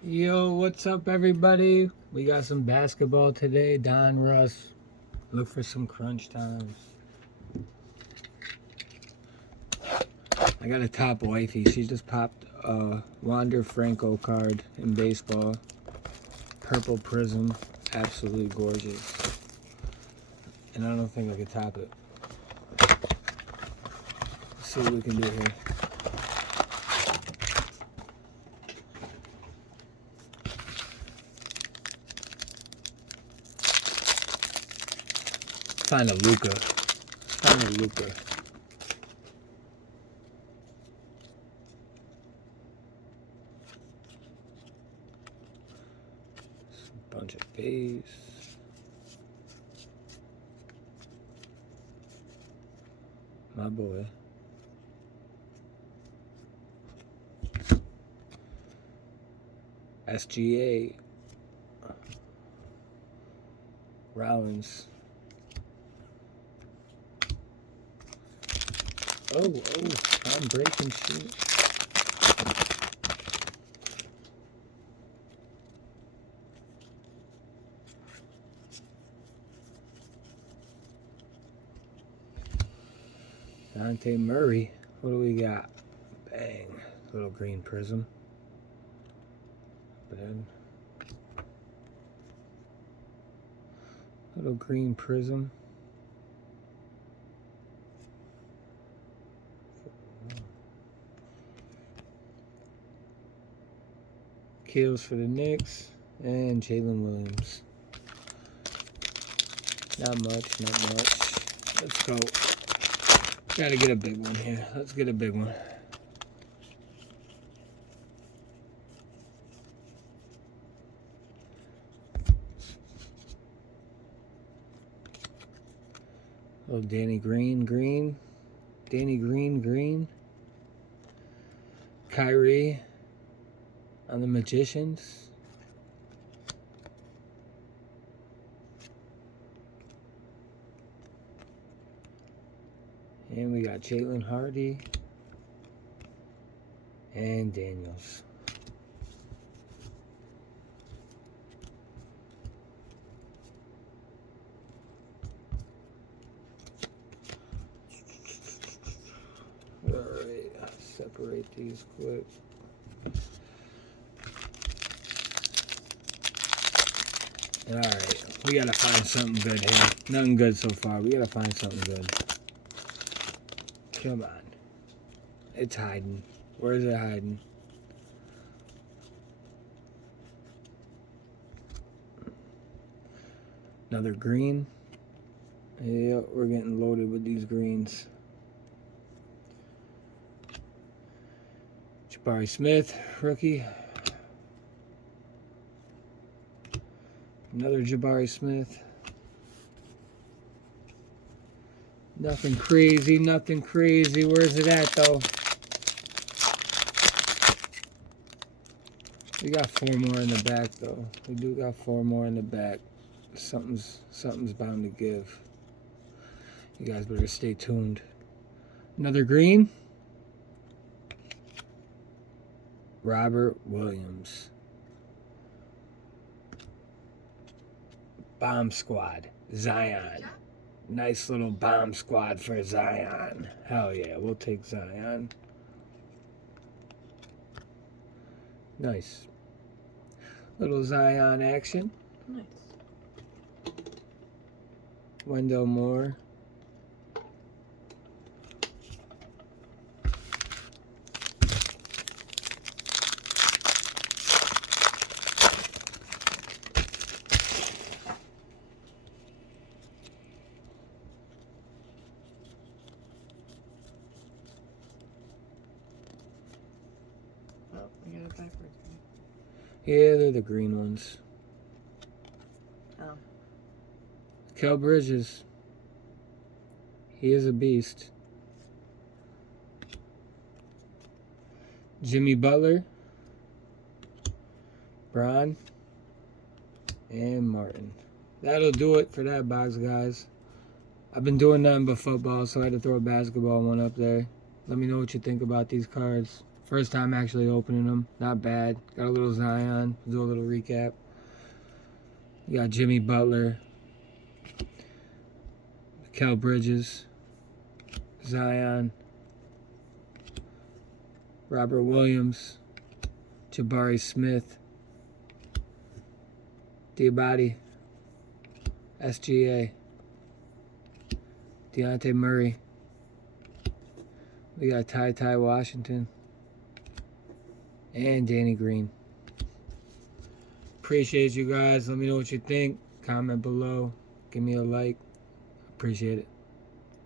Yo, what's up, everybody? We got some basketball today. Donruss. Look for some crunch times. I got a top wifey. She just popped a Wander Franco card in baseball. Purple prism. Absolutely gorgeous. And I don't think I can top it. Let's see what we can do here. Find a Luca. Find a Luca. Bunch of base. My boy. SGA. Rollins. Oh, I'm breaking shit. Dante Murray. What do we got? Bang. Little green prism. Then little green prism. Kills for the Knicks and Jalen Williams. Not much, not much. Let's go. Gotta get a big one here. Let's get a big one. Little Danny Green. Danny Green. Kyrie on the Magicians. And we got Jalen Hardy and Daniels. Alright, separate these quick. Alright, we gotta find something good here. Nothing good so far. We gotta find something good. Come on. It's hiding. Where is it hiding? Another green. Yeah, we're getting loaded with these greens. Jabari Smith, rookie. Another Jabari Smith. Nothing crazy. Where's it at, though? We got 4 more in the back, though. We do got 4 more in the back. Something's bound to give. You guys better stay tuned. Another green. Robert Williams. Bomb squad. Zion. Nice little bomb squad for Zion. Hell yeah, we'll take Zion. Nice. Little Zion action. Nice. Wendell Moore. Oh, we got it backwards. Yeah, they're the green ones. Oh. Kel Bridges. He is a beast. Jimmy Butler. Bron. And Martin. That'll do it for that box, guys. I've been doing nothing but football, so I had to throw a basketball one up there. Let me know what you think about these cards. First time actually opening them. Not bad. Got a little Zion. Do a little recap. We got Jimmy Butler. Kel Bridges. Zion. Robert Williams. Jabari Smith. Diabate. SGA. Deontay Murray. We got Ty Washington. And Danny Green. Appreciate you guys. Let me know what you think. Comment below. Give me a like. Appreciate it.